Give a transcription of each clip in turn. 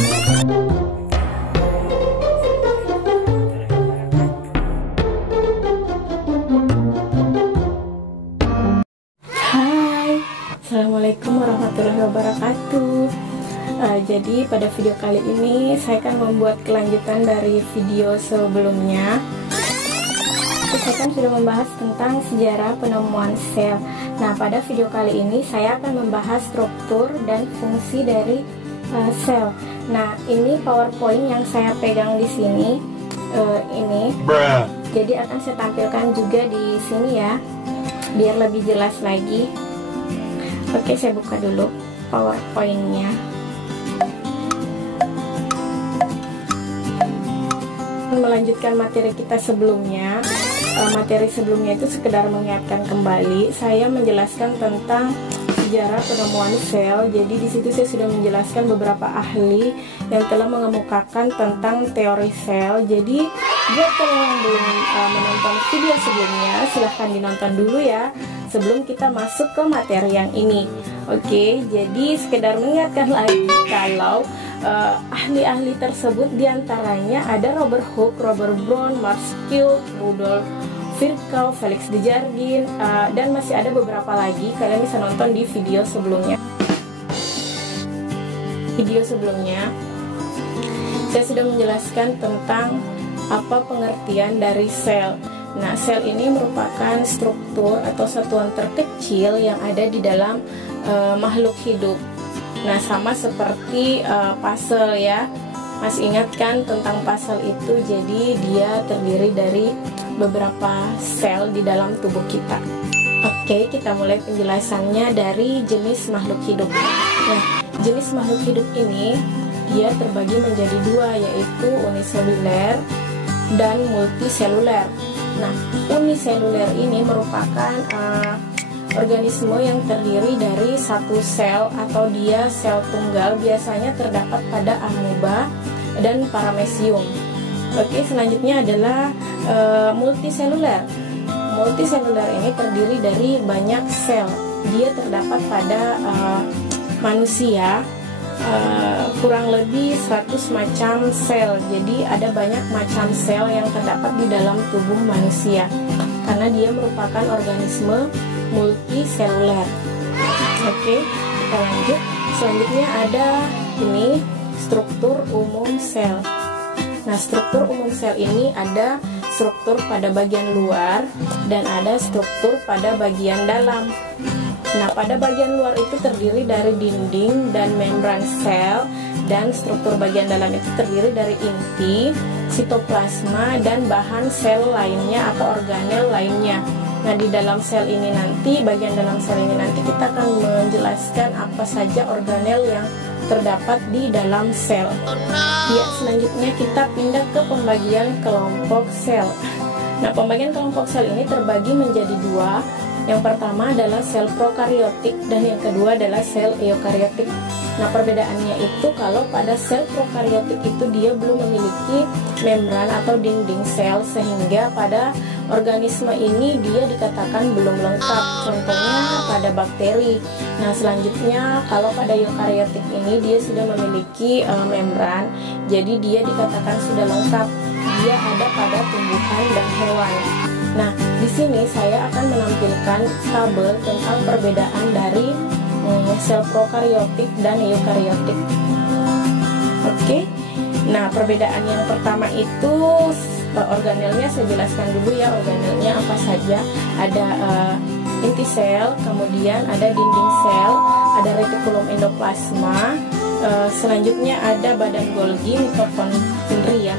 Assalamualaikum warahmatullahi wabarakatuh. Jadi pada video kali ini saya akan membuat kelanjutan dari video sebelumnya. Saya kan sudah membahas tentang sejarah penemuan sel. Nah, pada video kali ini saya akan membahas struktur dan fungsi dari sel. Nah, ini PowerPoint yang saya pegang di sini. Ini. Jadi akan saya tampilkan juga di sini ya, biar lebih jelas lagi. Oke, saya buka dulu PowerPoint-nya. Melanjutkan materi kita sebelumnya. Materi sebelumnya itu sekedar mengingatkan kembali. Saya menjelaskan tentang sejarah penemuan sel. Jadi di situ saya sudah menjelaskan beberapa ahli yang telah mengemukakan tentang teori sel. Jadi buat kalian yang belum menonton video sebelumnya, silahkan dinonton dulu ya, sebelum kita masuk ke materi yang ini. Oke, jadi sekedar mengingatkan lagi kalau ahli-ahli tersebut diantaranya ada Robert Hooke, Robert Brown, Max Kiel, Rudolf Virchow, Felix de Jardin, dan masih ada beberapa lagi. Kalian bisa nonton di video sebelumnya. Saya sudah menjelaskan tentang apa pengertian dari sel. Nah, sel ini merupakan struktur atau satuan terkecil yang ada di dalam makhluk hidup. Nah, sama seperti puzzle ya. Masih ingat kan tentang puzzle itu? Jadi dia terdiri dari beberapa sel di dalam tubuh kita. Oke, kita mulai penjelasannya dari jenis makhluk hidup. Nah, jenis makhluk hidup ini dia terbagi menjadi dua, yaitu uniseluler dan multiseluler. Nah, uniseluler ini merupakan organisme yang terdiri dari satu sel atau dia sel tunggal, biasanya terdapat pada amoeba dan paramecium. Oke, selanjutnya adalah multiseluler. Multiseluler ini terdiri dari banyak sel. Dia terdapat pada manusia kurang lebih 100 macam sel. Jadi ada banyak macam sel yang terdapat di dalam tubuh manusia karena dia merupakan organisme multiseluler. Oke, kita lanjut. Selanjutnya ada ini struktur umum sel. Nah, struktur umum sel ini ada struktur pada bagian luar dan ada struktur pada bagian dalam. Nah, pada bagian luar itu terdiri dari dinding dan membran sel, dan struktur bagian dalam itu terdiri dari inti, sitoplasma, dan bahan sel lainnya atau organel lainnya. Nah, di dalam sel ini nanti, bagian dalam sel ini nanti kita akan menjelaskan apa saja organel yang terdapat di dalam sel. Ya, selanjutnya kita pindah ke pembagian kelompok sel. Nah, pembagian kelompok sel ini terbagi menjadi dua. Yang pertama adalah sel prokariotik dan yang kedua adalah sel eukariotik. Nah, perbedaannya itu kalau pada sel prokariotik itu dia belum memiliki membran atau dinding sel, sehingga pada organisme ini dia dikatakan belum lengkap. Contohnya pada bakteri. Nah, selanjutnya kalau pada eukariotik ini dia sudah memiliki membran, jadi dia dikatakan sudah lengkap. Dia ada pada tumbuhan dan hewan. Nah, di sini saya akan menampilkan tabel tentang perbedaan dari sel prokariotik dan eukariotik. Oke. Nah, perbedaan yang pertama itu organelnya saya jelaskan dulu ya, organelnya apa saja. Ada inti sel, kemudian ada dinding sel, ada retikulum endoplasma, selanjutnya ada badan Golgi,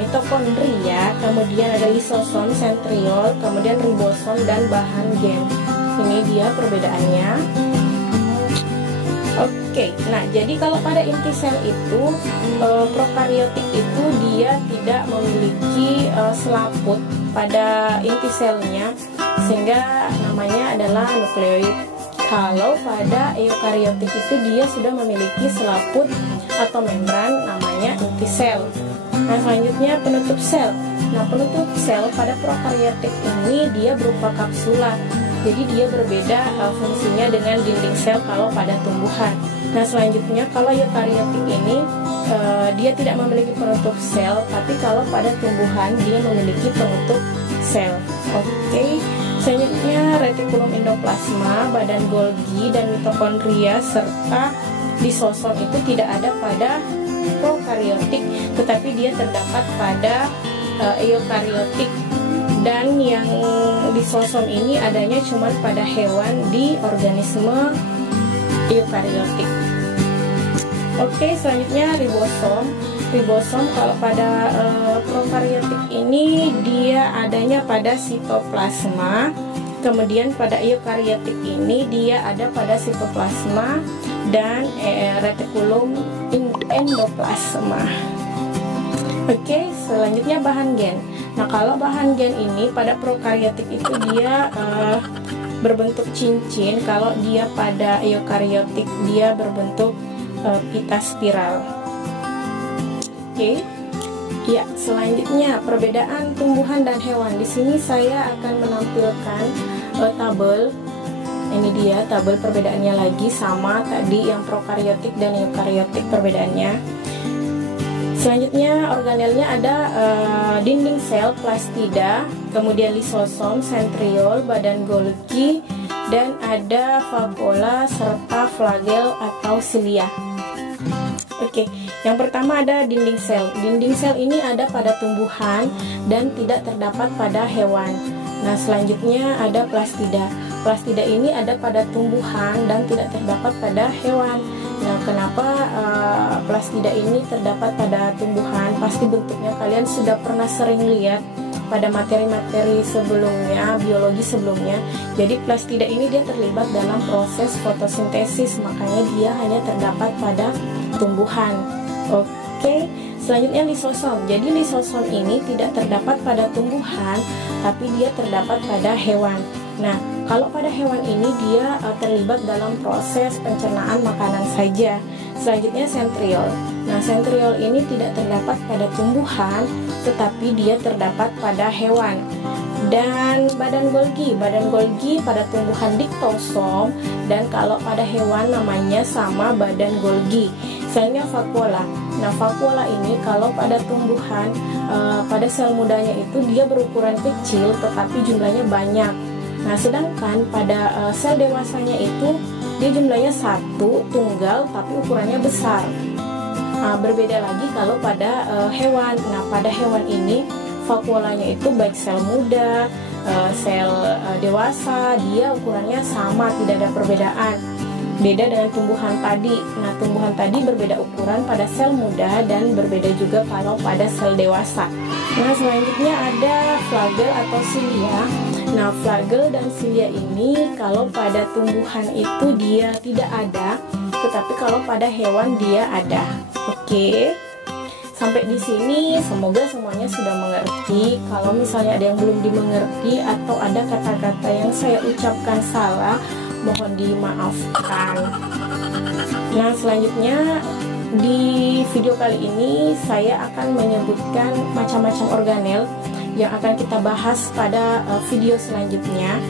mitokondria, kemudian ada lisosom, sentriol, kemudian ribosom dan bahan gen. Ini dia perbedaannya. Oke, nah jadi kalau pada inti sel itu prokariotik itu dia tidak memiliki selaput pada inti selnya, sehingga namanya adalah nukleoid. Kalau pada eukariotik itu dia sudah memiliki selaput atau membran, namanya inti sel. Nah, selanjutnya penutup sel. Nah, penutup sel pada prokariotik ini dia berupa kapsula. Jadi dia berbeda fungsinya dengan dinding sel kalau pada tumbuhan. Nah, selanjutnya kalau eukariotik ini dia tidak memiliki penutup sel, tapi kalau pada tumbuhan dia memiliki penutup sel. Oke. Selanjutnya retikulum endoplasma, badan Golgi dan mitokondria serta lisosom itu tidak ada pada prokariotik, tetapi dia terdapat pada eukariotik, dan yang lisosom ini adanya cuma pada hewan di organisme eukariotik. Oke, selanjutnya ribosom. Ribosom kalau pada prokariotik ini dia adanya pada sitoplasma, kemudian pada eukariotik ini dia ada pada sitoplasma dan retikulum endoplasma. Oke, selanjutnya bahan gen. Nah, kalau bahan gen ini pada prokariotik itu dia berbentuk cincin, kalau dia pada eukariotik dia berbentuk pita spiral. Oke. Ya, selanjutnya perbedaan tumbuhan dan hewan. Di sini saya akan menampilkan tabel. Ini dia tabel perbedaannya lagi sama tadi yang prokariotik dan eukariotik perbedaannya. Selanjutnya organelnya ada dinding sel, plastida, kemudian lisosom, sentriol, badan Golgi, dan ada vakuola serta flagel atau silia. Oke, yang pertama ada dinding sel. Dinding sel ini ada pada tumbuhan dan tidak terdapat pada hewan. Nah, selanjutnya ada plastida. Plastida ini ada pada tumbuhan dan tidak terdapat pada hewan. Nah, kenapa plastida ini terdapat pada tumbuhan? Pasti bentuknya kalian sudah pernah sering lihat pada materi-materi sebelumnya, biologi sebelumnya. Jadi plastida ini dia terlibat dalam proses fotosintesis, makanya dia hanya terdapat pada tumbuhan. Oke, selanjutnya lisosom. Jadi lisosom ini tidak terdapat pada tumbuhan, tapi dia terdapat pada hewan. Nah, kalau pada hewan ini dia terlibat dalam proses pencernaan makanan saja. Selanjutnya sentriol. Nah, sentriol ini tidak terdapat pada tumbuhan, tetapi dia terdapat pada hewan. Dan badan Golgi. Badan Golgi pada tumbuhan diktosom, dan kalau pada hewan namanya sama badan Golgi. Selanjutnya vakuola. Nah, vakuola ini kalau pada tumbuhan pada sel mudanya itu dia berukuran kecil tetapi jumlahnya banyak. Nah, sedangkan pada sel dewasanya itu dia jumlahnya satu, tunggal, tapi ukurannya besar. Berbeda lagi kalau pada hewan. Nah, pada hewan ini vakuolanya itu baik sel muda, sel dewasa, dia ukurannya sama, tidak ada perbedaan. Beda dengan tumbuhan tadi. Nah, tumbuhan tadi berbeda ukuran pada sel muda dan berbeda juga kalau pada sel dewasa. Nah, selanjutnya ada flagel atau silia. Nah, flagel dan silia ini kalau pada tumbuhan itu dia tidak ada, tetapi kalau pada hewan dia ada. Oke. Sampai di sini semoga semuanya sudah mengerti. Kalau misalnya ada yang belum dimengerti atau ada kata-kata yang saya ucapkan salah, mohon dimaafkan. Nah, selanjutnya di video kali ini saya akan menyebutkan macam-macam organel yang akan kita bahas pada video selanjutnya.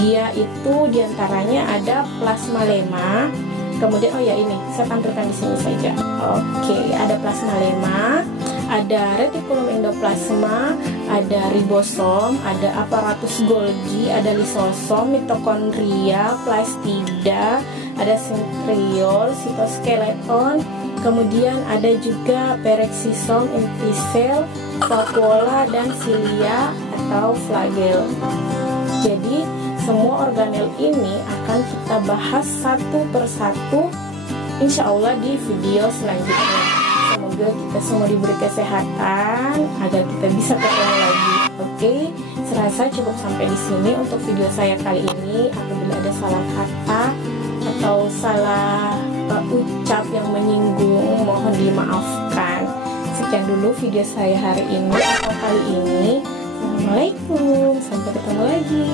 Dia itu diantaranya ada plasmalema, kemudian oh ya ini saya tampilkan di sini saja. Oke, ada plasmalema, ada retikulum endoplasma, ada ribosom, ada aparatus Golgi, ada lisosom, mitokondria, plastida, ada sentriol, sitoskeleton, kemudian ada juga pereksisom, intisel, vakuola, dan silia atau flagel. Jadi semua organel ini akan kita bahas satu persatu insya Allah di video selanjutnya. Semoga kita semua diberi kesehatan agar kita bisa ketemu lagi. Oke, serasa cukup sampai di sini untuk video saya kali ini. Apabila ada salah kata atau salah ucap yang menyinggung, mohon dimaafkan. Sekian dulu video saya hari ini atau kali ini. Assalamualaikum, sampai ketemu lagi.